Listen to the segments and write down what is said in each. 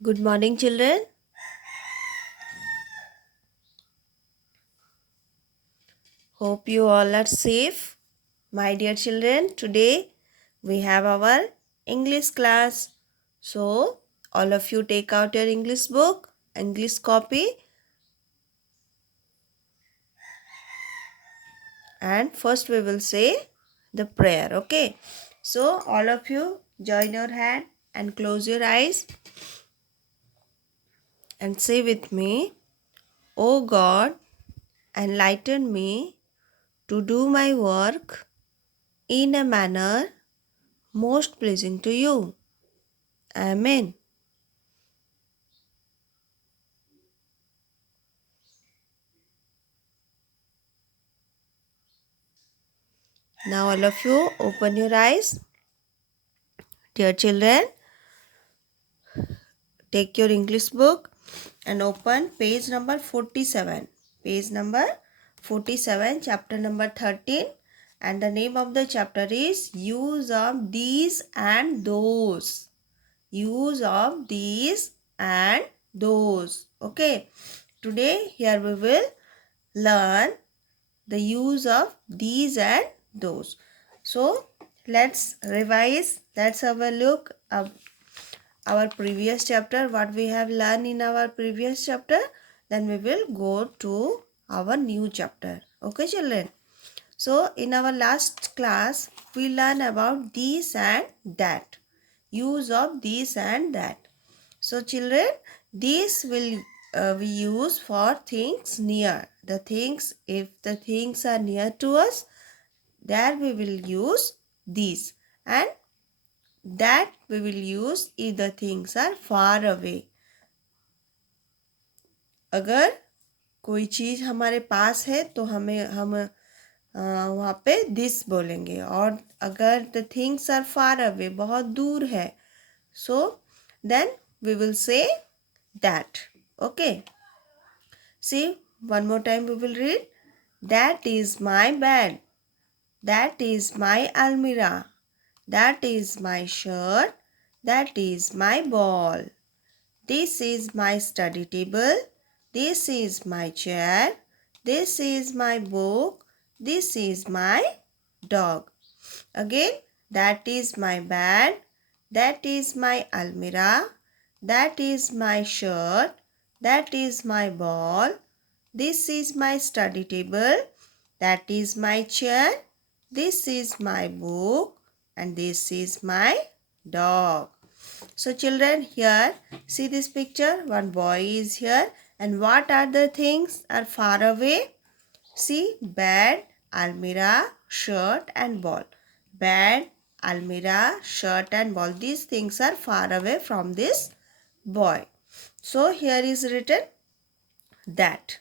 Good morning, children. Hope you all are safe. My dear children, today we have our English class. So, all of you take out your English book, English copy, and first we will say the prayer. Okay. So, all of you join your hand and close your eyes and say with me, O God, enlighten me to do my work in a manner most pleasing to you. Amen. Now, all of you, open your eyes. Dear children, take your English book and open page number 47. Page number 47, chapter number 13. And the name of the chapter is Use of These and Those. Use of these and those. Okay. Today, here we will learn the use of these and those. So let's revise. Let's have a look of our previous chapter, what we have learned in our previous chapter. Then we will go to our new chapter. Okay, children. So in our last class, we learn about this and that. Use of this and that. So children, this will we use for things near. The things, if the things are near to us, there we will use these, and that we will use if the things are far away. अगर कोई चीज़ हमारे पास है तो हम वहाँ पे this बोलेंगे, और अगर the things are far away, बहुत दूर है, so then we will say that. Okay, see one more time we will read. That is my bed, that is my almirah, that is my shirt, that is my ball. This is my study table, this is my chair, this is my book, this is my dog. Again, that is my bed, that is my almirah, that is my shirt, that is my ball, this is my study table, that is my chair, this is my book, and this is my dog. So children, here see this picture. One boy is here, and what are the things are far away? See, bed, almirah, shirt and ball. Bed, almirah, shirt and ball. These things are far away from this boy. So here is written that.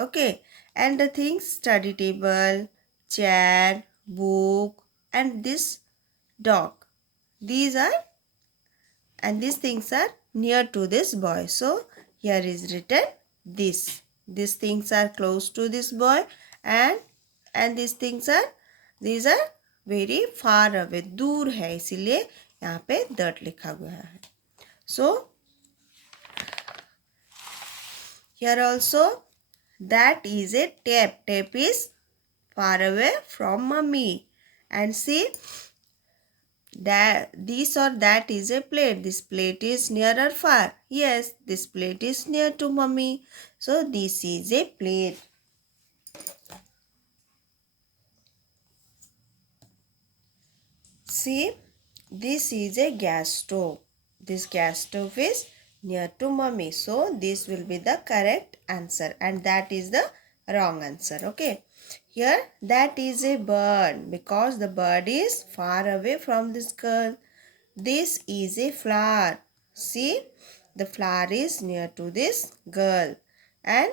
Okay, and the things study table, chair, book, and this dog. These are, and these things are near to this boy. So here is written this. These things are close to this boy, and these are very far away. दूर है, इसीलिए यहाँ पे that लिखा हुआ है. So here also, that is a tape. Tape is far away from mommy. And see, that this or that is a plate. This plate is near or far? Yes, this plate is near to mommy. So this is a plate. See, this is a gas stove. This gas stove is near to mommy. So this will be the correct answer, and that is the wrong answer. Okay. Here, that is a bird because the bird is far away from this girl. This is a flower. See, the flower is near to this girl. And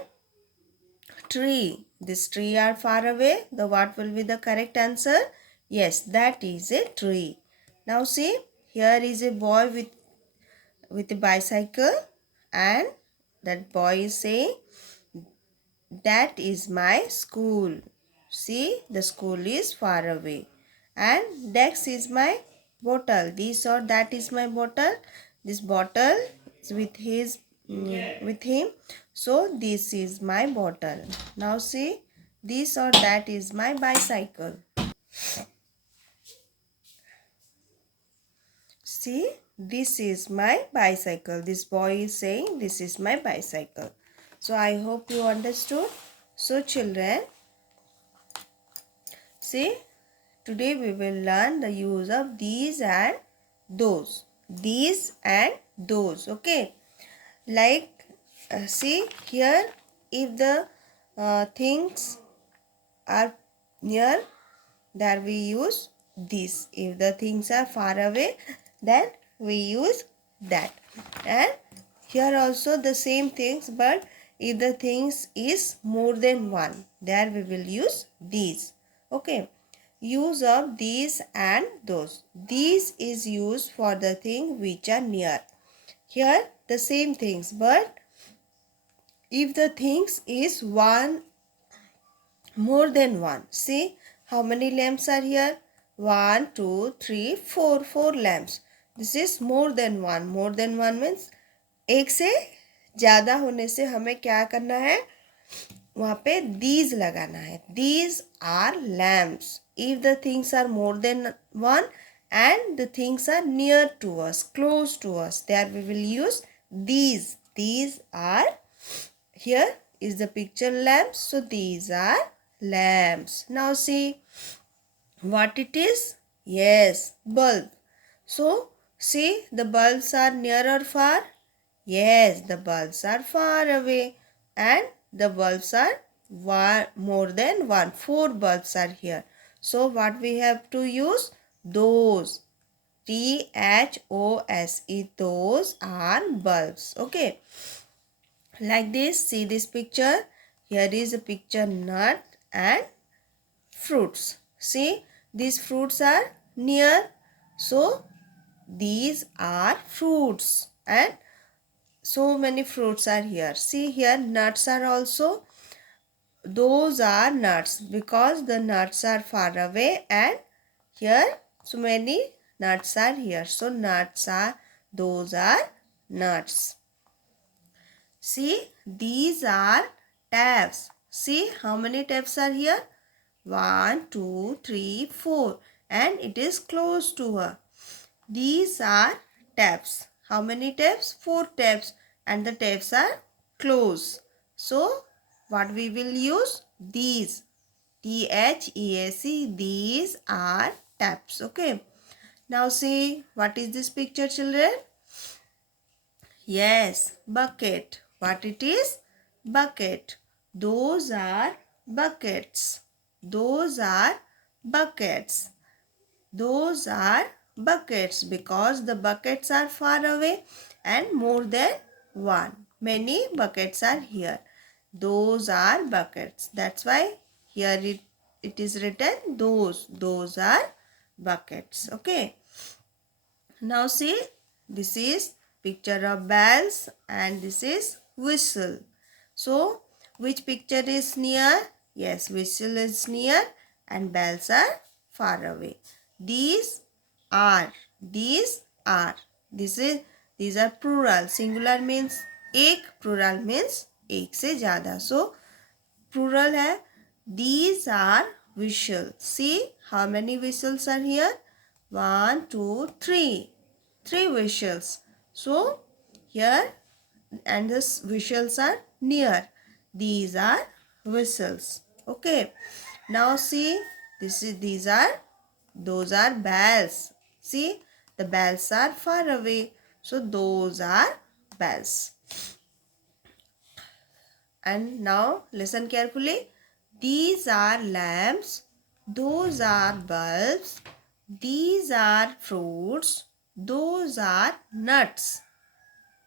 tree. This tree are far away. The what will be the correct answer? Yes, that is a tree. Now see, here is a boy with a bicycle, and that boy is saying, that is my school. See, the school is far away. And next is my bottle. This or that is my bottle. This bottle with his with him. So this is my bottle. Now see, this or that is my bicycle. See, this is my bicycle. This boy is saying this is my bicycle. So I hope you understood. So children, see, today we will learn the use of these and those. These and those. Okay. Like, see here, if the things are near, there we use this. If the things are far away, then we use that. And here also the same things, but if the things is more than one, there we will use these. Okay. Use of these and those. These is used for the thing which are near. Here the same things, but if the things is one, more than one. See how many lamps are here? 1, 2, 3, 4. 4 lamps. This is more than one. More than one means एक से ज़्यादा होने से हमें क्या करना है? वहाँ पे these लगाना है. These are lamps. If the things are more than one and the things are near to us, close to us, there we will use these. These are, here is the picture lamps. So these are lamps. Now see what it is. Yes, bulb. So see, the bulbs are near or far? Yes, the bulbs are far away. And the bulbs are more than one. 4 bulbs are here. So what we have to use? Those. THOSE. Those are bulbs. Okay. Like this, see this picture. Here is a picture nut and fruits. See, these fruits are near. So these are fruits, and so many fruits are here. See here, nuts are also, those are nuts because the nuts are far away, and here so many nuts are here. So nuts are, those are nuts. See, these are taps. See how many taps are here? 1, 2, 3, 4, and it is close to her. These are taps. How many taps? 4 taps, and the taps are close. So what we will use? These. THEAC. These are taps. Okay. Now see, what is this picture, children? Yes, bucket. What it is? Bucket. Those are buckets. Those are buckets. Those are buckets because the buckets are far away and more than one. Many buckets are here. Those are buckets. That's why here it is written those. Those are buckets. Okay. Now see, this is picture of bells and this is whistle. So which picture is near? Yes, whistle is near and bells are far away. These are. These are. These are plural. Singular means एक, plural means एक से ज़्यादा. So plural है. These are whistles. See how many whistles are here? 1, 2, 3. 3 whistles. So here, and the whistles are near. These are whistles. Okay. Now see, those are bells. See, the bells are far away. So those are bells. And now listen carefully. These are lamps. Those are bulbs. These are fruits. Those are nuts.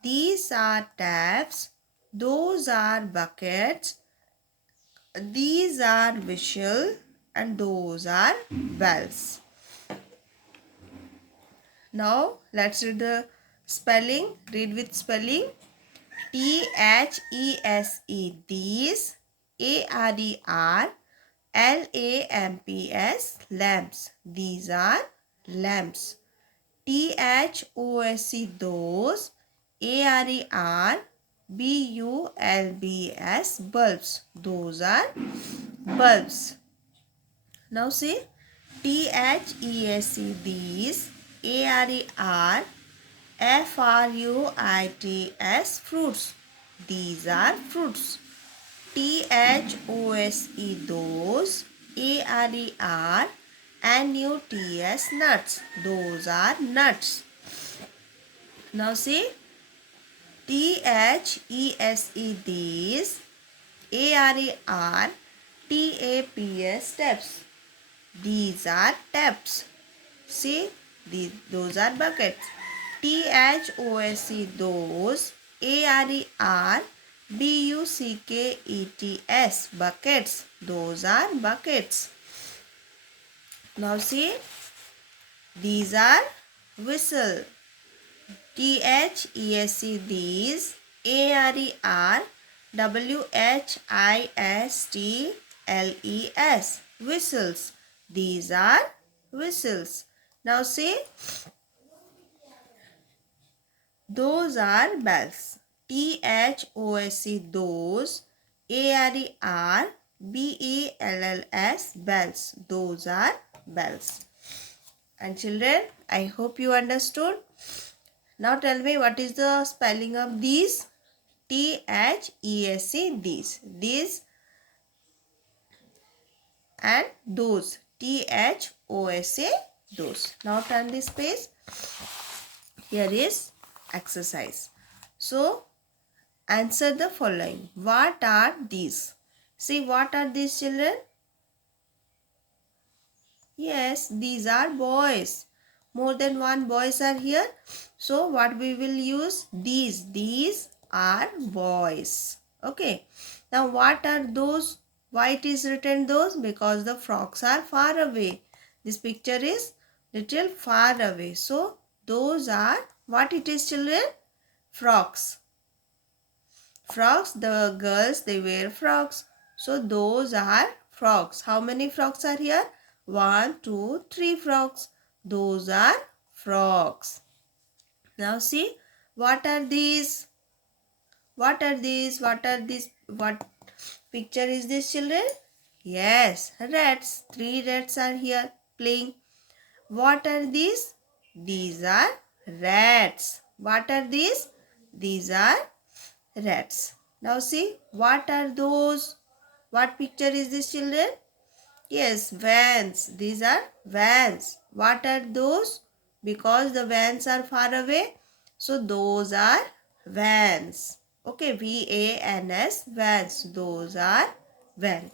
These are taps. Those are buckets. These are whistle. And those are bells. Now let's read the spelling. Read with spelling. THESE. These. ARER. LAMPS. Lamps. These are lamps. THOSE. Those. A-R-E-R-B-U-L-B-S, bulbs. Those are bulbs. Now see, T-H-E-S-E, these. A-R-E-R-F-R-U-I-T-S, fruits. These are fruits. T-H-O-S-E, those. A-R-E-R-N-U-T-S, nuts. Those are nuts. Now see, T-H-E-S-E, these. A-R-E-R-T-A-P-S, steps. These are taps. See, those are buckets. T-H-O-S-E, those. A-R-E-R-B-U-C-K-E-T-S, buckets. Those are buckets. Now see, these are whistle. T-H-E-S-E, these. A-R-E-R-W-H-I-S-T-L-E-S, whistles. These are whistles. Now see, those are bells. T-H-O-S-E, those. A-R-E-R-B-E-L-L-S, bells. Those are bells. And children, I hope you understood. Now tell me, what is the spelling of these? T-H-E-S-E, these. These and those. T-H-O-S-E, those. Now turn this page. Here is exercise. So answer the following. What are these? See, what are these, children? Yes, these are boys. More than one boys are here. So what we will use? These. These are boys. Okay. Now what are those? Why it is written those? Because the frogs are far away. This picture is little far away. So those are, what it is, children? Frogs. Frogs, the girls, they wear frogs. So those are frogs. How many frogs are here? 1, 2, 3 frogs. Those are frogs. Now see, what are these? What are these? What are these? What picture is this, children? Yes, rats. 3 rats are here playing. What are these? These are rats. What are these? These are rats. Now see, what are those? What picture is this, children? Yes, vans. These are vans. What are those? Because the vans are far away, so those are vans. Okay, V-A-N-S, vans. Those are vans.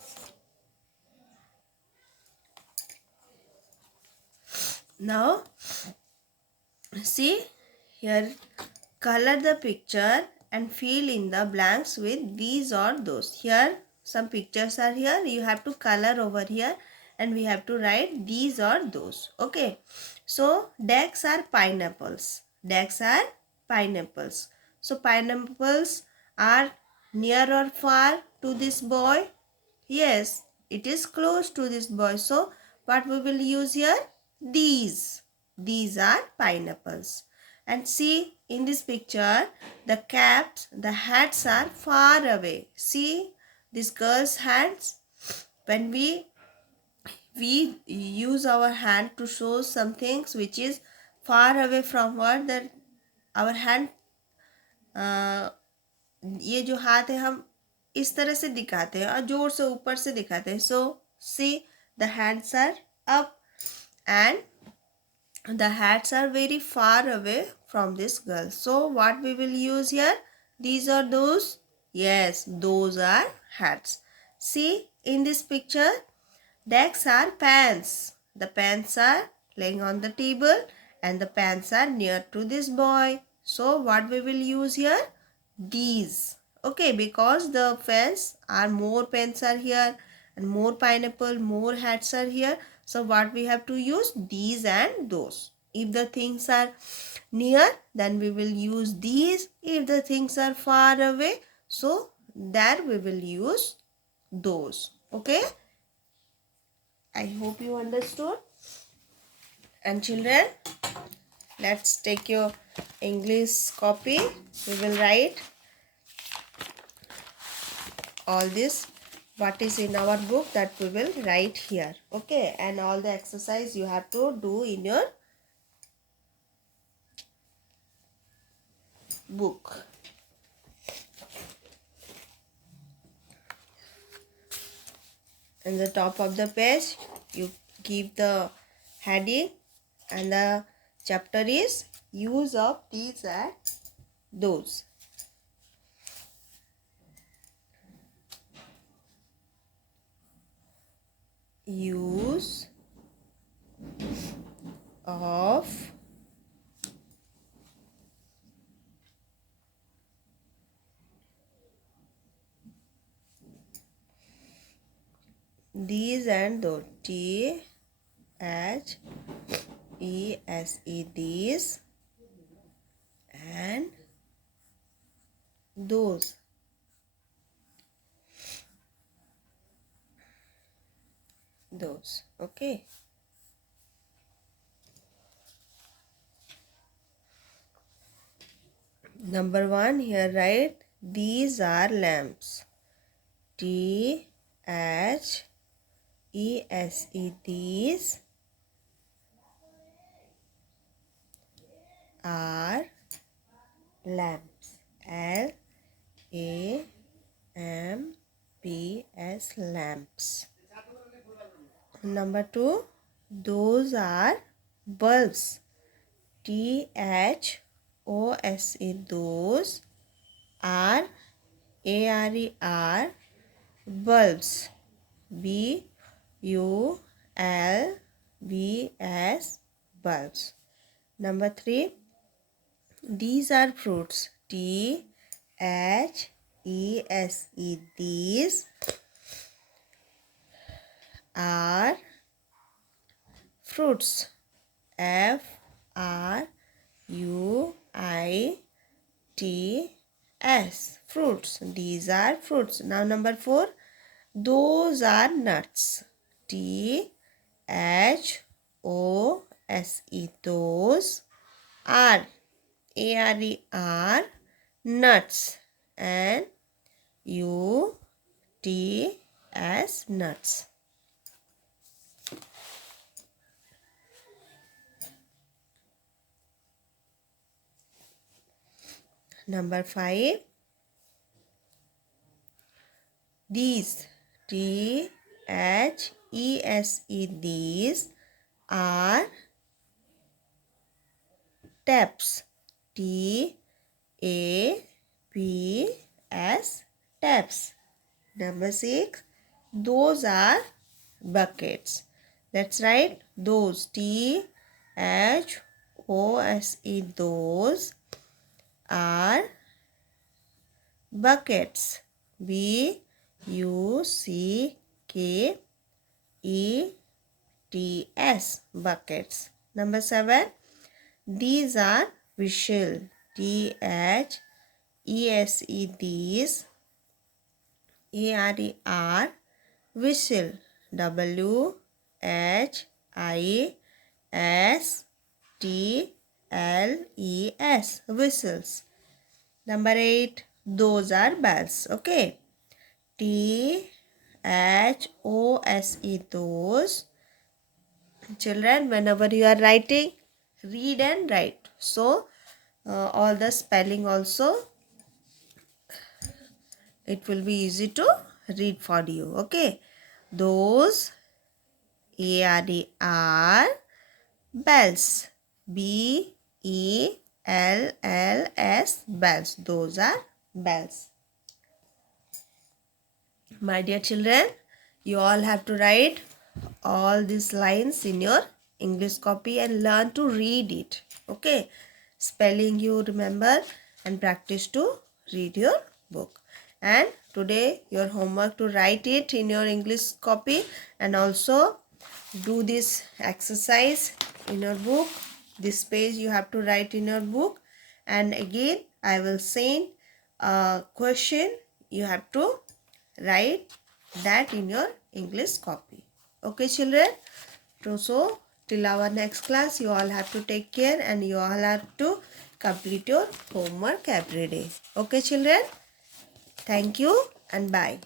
Now, see, here, color the picture and fill in the blanks with these or those. Here, some pictures are here. You have to color over here and we have to write these or those. Okay. So, ducks are pineapples. Ducks are pineapples. So, pineapples are near or far to this boy? Yes, it is close to this boy. So, what we will use here? These. These are pineapples. And see, in this picture, the caps, the hats are far away. See, this girl's hands. When we use our hand to show some things which is far away from her, that our hand, ये जो हाथ है हम इस तरह से दिखाते हैं और जोर से ऊपर से दिखाते हैं. So see the hands are up and the hats are very far away from this girl. So what we will use here? These are those? Yes, those are hats. See, in this picture, ducks are pants. The pants are laying on the table and the pants are near to this boy. So what we will use here? These. Okay, because the pens are, more pens are here and more pineapple, more hats are here. So what we have to use? These and those. If the things are near, then we will use these. If the things are far away, so there we will use those. Okay, I hope you understood. And children, let's take your English copy, we will write all this what is in our book, that we will write here. Okay, and all the exercise you have to do in your book. In the top of the page you give the heading, and the chapter is use of these and those. Use of these and those. T H E S E, these and those. Those. Okay. Number 1, here write these are lamps. T H E S E, these are lamps. L A M P S, lamps. Number 2, those are bulbs. T H O S E, those are A R E R, bulbs. B U L B S, bulbs. Number 3, these are fruits. T H E S E, these are fruits. F R U I T S, fruits. These are fruits. Now number 4, those are nuts. T H O S E, those are A R E R, nuts. And U T S, nuts. Number 5, these. T H E S E, these are taps. T A P S, taps. Number 6, those are buckets. That's right, those. T H O S E, those are buckets. B U C K E T S, buckets. Number 7, these are whistle. T H E S E, these A R E R, whistle. W H I S T L E S, whistles. Number 8, those are bells. Okay. T H O S E, those. Children, whenever you are writing, read and write. So all the spelling also, it will be easy to read for you. Okay. Those, A R E R, bells. B E L L S, bells. Those are bells. My dear children, you all have to write all these lines in your English copy and learn to read it. Okay. Spelling you remember and practice to read your book. And today your homework to write it in your English copy and also do this exercise in your book. This page you have to write in your book. And again I will send a question. You have to write that in your English copy. Okay children. So till our next class, you all have to take care and you all have to complete your homework every day. Okay, children? Thank you and bye.